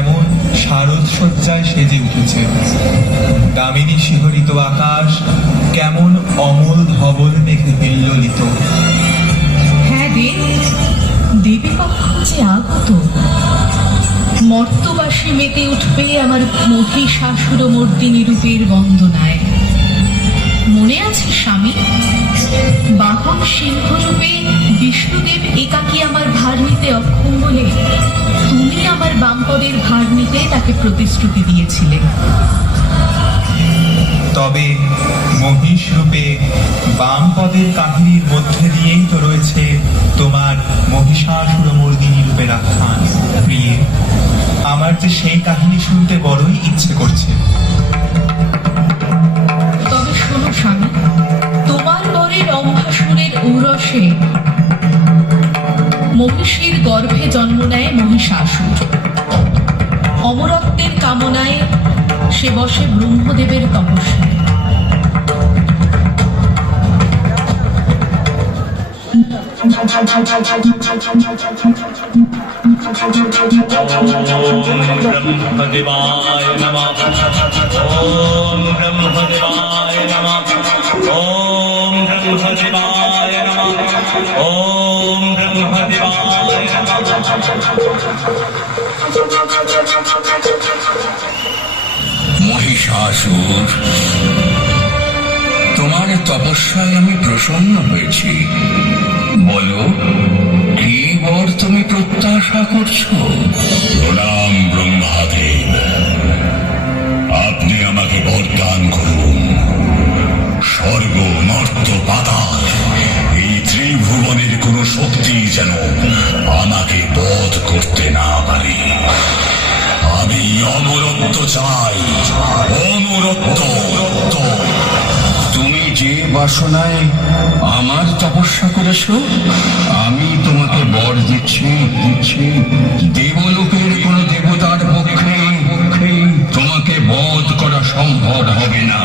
কেমন শারদসজ্জায় সেজে উঠেছে। দামিনী শিহরিত আকাশ কেমন অমল ধবল মেঘে হিল্লোলিত। হ্যাঁ রে, দেবী পক্ষ যে আগত। মর্তবাসী মেতে উঠবে আমার মহিষাসুর মর্দিনী রূপের বন্দনায়। মনে আছে স্বামী, বাহন সিংহ রূপে বিষ্ণুদেব একাকী আমার ভার নিতে অক্ষম বলে তুমি আমার বামপদের ভার নিতে তাকে প্রতিশ্রুতি দিয়েছিলে। তবে মহিষ রূপে বাম পদের কাহিনীর মধ্যে দিয়েই তো রয়েছে তোমার মহিষাসুরমর্দিনী রূপের আখ্যান। প্রিয়ে, আমার যে সেই কাহিনী শুনতে বড়ই ইচ্ছে করছে। তবে শোনো স্বামী, তোমার বরের রম্ভাসুরের ঔরসে মহিষীর গর্ভে জন্ম নেয় মহিষাসুর। অমরত্বের কামনায় সে বসে ব্রহ্মদেবের তপস্যায়। ব্রহ্মদেবায় নমঃ। ওম ব্রহ্মদেবায় নমঃ। ওম ব্রহ্মদেবায় নমঃ। ওম ব্রহ্মদেবায় মহিষাসুর, তোমার তপস্যায় আমি প্রসন্ন হয়েছি। বলো, কি বর তুমি প্রত্যাশা করছো? প্রণাম ব্রহ্মাদেব, আপনি আমাকে বরদান করুন। স্বর্গ, মর্ত, পাতাল এই ত্রিভুবনের কোন শক্তি যেন আমাকে বধ করতে না পারে। আমি অমরত্ব চাই, অমরত্ব। তুমি যে বাসনায় আমার তপস্যা করেছো, আমি তোমাকে বর দিচ্ছি। দেবলোকের কোন দেবতার পক্ষে তোমাকে বধ করা সম্ভব হবে না।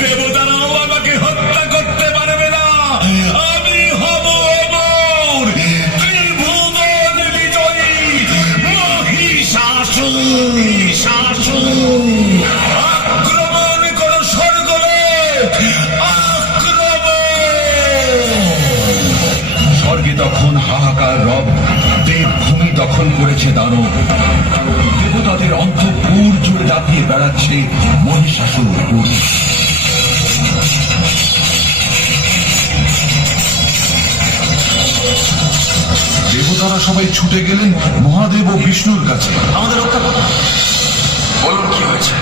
দেবতারাও আমাকে হত্যা করতে পারবে না। আমি হব অমর, ত্রিভুবন বিজয়ী মহিষাসুর। আক্রমণ করো স্বর্গলোক, আক্রমণ! স্বর্গে তখন হাহাকার রব, দেবভূমি দখল করেছে দানব। দেবতাদের অন্তঃপুর জুড়ে দাপিয়ে বেড়াচ্ছে মহিষাসুর। দেবতারা সবাই ছুটে গেলেন মহাদেব ও বিষ্ণুর কাছে। আমাদের রক্ষা করো। বলুন, কি হয়েছে?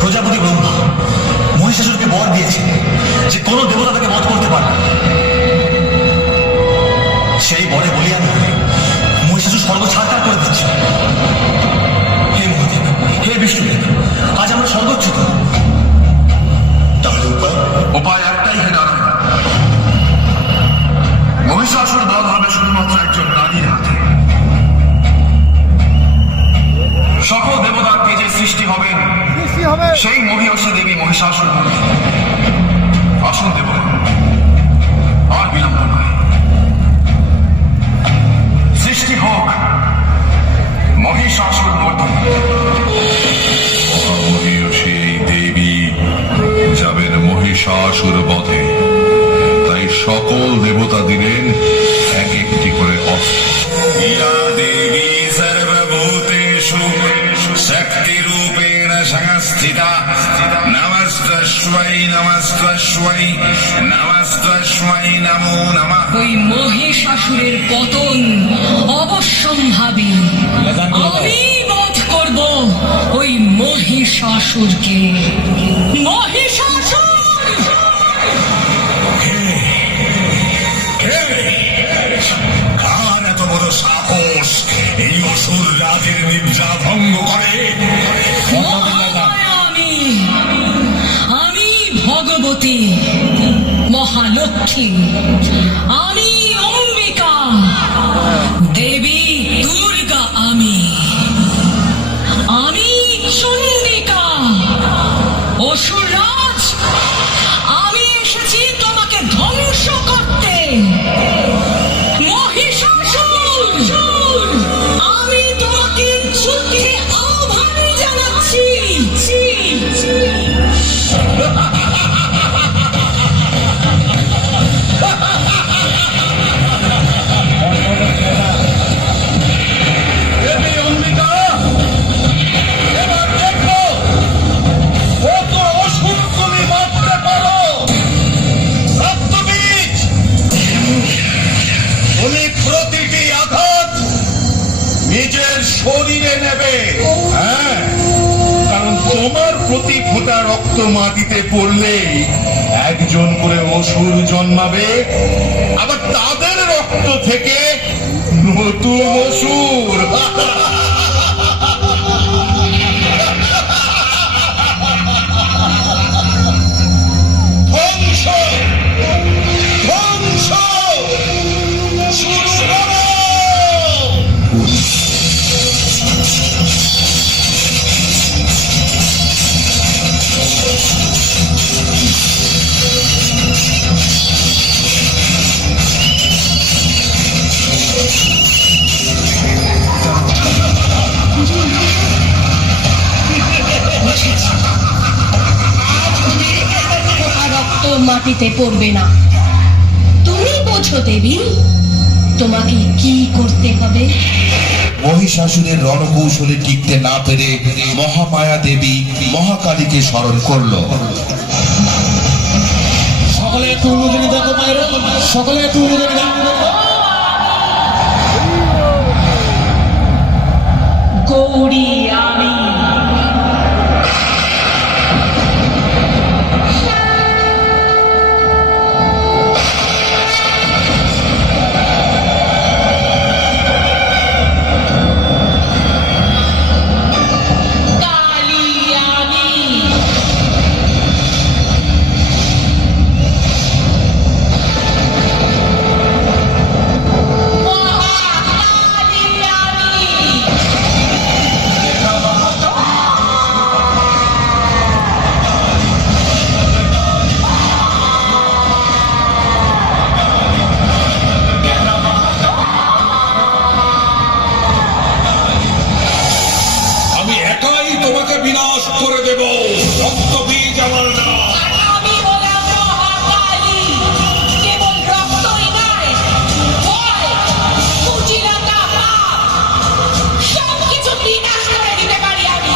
প্রজাপতি ব্রহ্মা মহিষাসুরকে বর দিয়েছে যে কোনো দেবতা তাকে বধ করতে পারবে না। সেই বরে বলিয়ান হয়ে মহিষাসুর স্বর্গ ছাড়কার করে দিচ্ছে। হে মহাদেব, হে বিষ্ণুদেব, আজ আমরা স্বর্গচ্যুত। তাহলে উপায় একটাই, হে নারায়ণ। মহিষাসুর বধ হবে শুধুমাত্র একজন নারীর হাতে। সকল দেবতার তেজে সৃষ্টি হবেন সেই মহিষী দেবী মহিষাসুর। আসুন দেবতা, আর বিলম্ব নয়, সৃষ্টি হোক মহিষাসুর মর্দিনী। মহিষী এই দেবী যাবেন মহিষাসুর বধে, তাই সকল দেবতা দিলেন এক একটি করে অস্ত্র। ইয়া দেবী সর্বভূতেষু শক্তিরূপেণ সংস্থিতা। নমস্তস্मै নমস্তস্मै নমস্তস্मै নমো নমঃ। ওই মহিষাসুরের পতন অবশ্যম্ভাবী। আমি বধ করব ওই মহিষাসুরকে। মহিষাসুর! কার এত বড় সাহস এই অসুর রাজের নিদ্রা ভঙ্গ করে? আমি ভগবতী মহালক্ষ্মী, আমি অম্বিকা দেবী দুর্গা। আমি চণ্ডিকা। অসুররাজ, আমি এসেছি ফোঁটা রক্ত মাটিতে পড়লে একজন করে অসুর জন্মাবে, আবার তাদের রক্ত থেকে নতুন অসুর। ধ্বংস ধ্বংস শুরু করো। রক্ত মাটিতে পড়বে না। তুমি বোঝো দেবী, তোমাকে কি করতে হবে। মহিষাসুরের রণকৌশলে টিকতে না পেরে মহামায়া দেবী মহাকালীকে স্মরণ করল। সকলে একটু উলুদেবী দেখো মায়েরা, সকলে একটু উলুদেবী দেখো। গৌরী আমি। কালী আমি। মহাকালী আমি। আমি একাই তোমাকে বিনাশ করে দেব। রক্তবীজ আমার না। আমি হলাম মহাকালী। কেবল রক্তই নয়, ভয়, কুচিলতা, পাপ সবকিছু বিনাশ করে দিতে পারি আমি।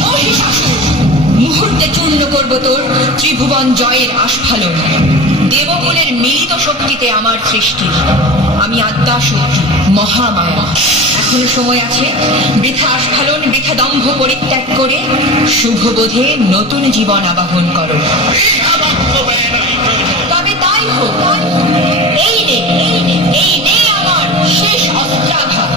মহিষাসুর, মুহূর্তে চূর্ণ করব তোর ত্রিভুবন জয়ের আস্ফালন। দেবকুলের মিলিত শক্তিতে আমার সৃষ্টি। আমি আদ্যা শক্তি মহামায়া। এখনো সময় আছে। বৃথা আস্ফালন, বৃথা দম্ভ পরিত্যাগ করে শুভবোধে নতুন জীবন আবাহন করো। তবে তাই হোক। এই নে, এই নে আমার শেষ অস্ত্রাঘাত।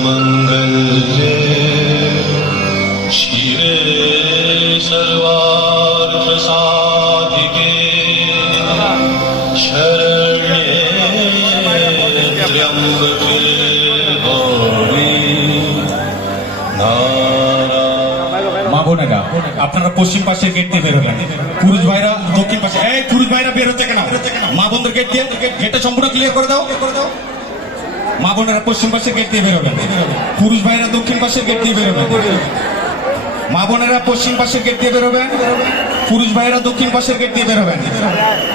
सर्वमङ्गलमङ्गल्ये शिवे सर्वार्थसाधिके शरण्ये त्र्यम्बके गौरी नारायणी। মা বোনেরা, আপনারা পশ্চিম পাশের গেট দিয়ে বেরোবেন, পুরুষ ভাইরা দক্ষিণ পাশে। এই পুরুষ ভাইরা বের হচ্ছে কেন? মা বোনদের গেট দিয়ে, গেটটা সম্পূর্ণ ক্লিয়ার করে দাও। মা বোনেরা পশ্চিম পাশের গেট দিয়ে বেরোবেন, পুরুষ ভাইরা দক্ষিণ পাশের গেট দিয়ে বেরোবেন। মা বোনেরা পশ্চিম পাশের গেট দিয়ে বেরোবেন, পুরুষ ভাইরা দক্ষিণ পাশের গেট দিয়ে বেরোবেন।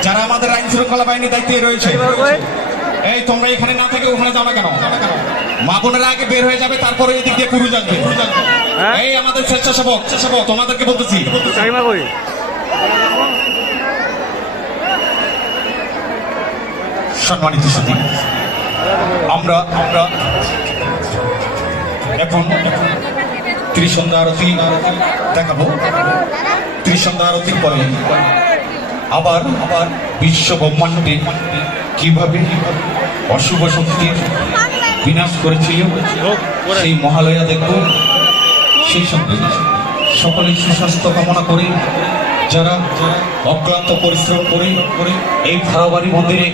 যারা আমাদের আইন শৃঙ্খলা বাহিনী দায়িত্বে রয়েছে, এই তোমরা এখানে না থেকে ওখানে যাও না কেন? মা বোনেরা আগে বের হয়ে যাবে, তারপরে এদিক দিয়ে পুরুষ আসবে। এই আমাদের স্বেচ্ছাসেবক তোমাদেরকে বলতেছি, সম্মানিত সাথী, আমরা এখন ত্রিসন্ধ্যা আরতি দেখাবো। ত্রিসন্ধ্যা আরতির পরে আবার বিশ্ব ব্রহ্মাণ্ডে কিভাবে অশুভ শক্তির বিনাশ করেছিল সেই মহালয়া দেখব। সেই সঙ্গে সকলের সুস্বাস্থ্য কামনা করি। যারা অক্লান্ত পরিশ্রম করে এই ধারাবাড়ি মন্দিরে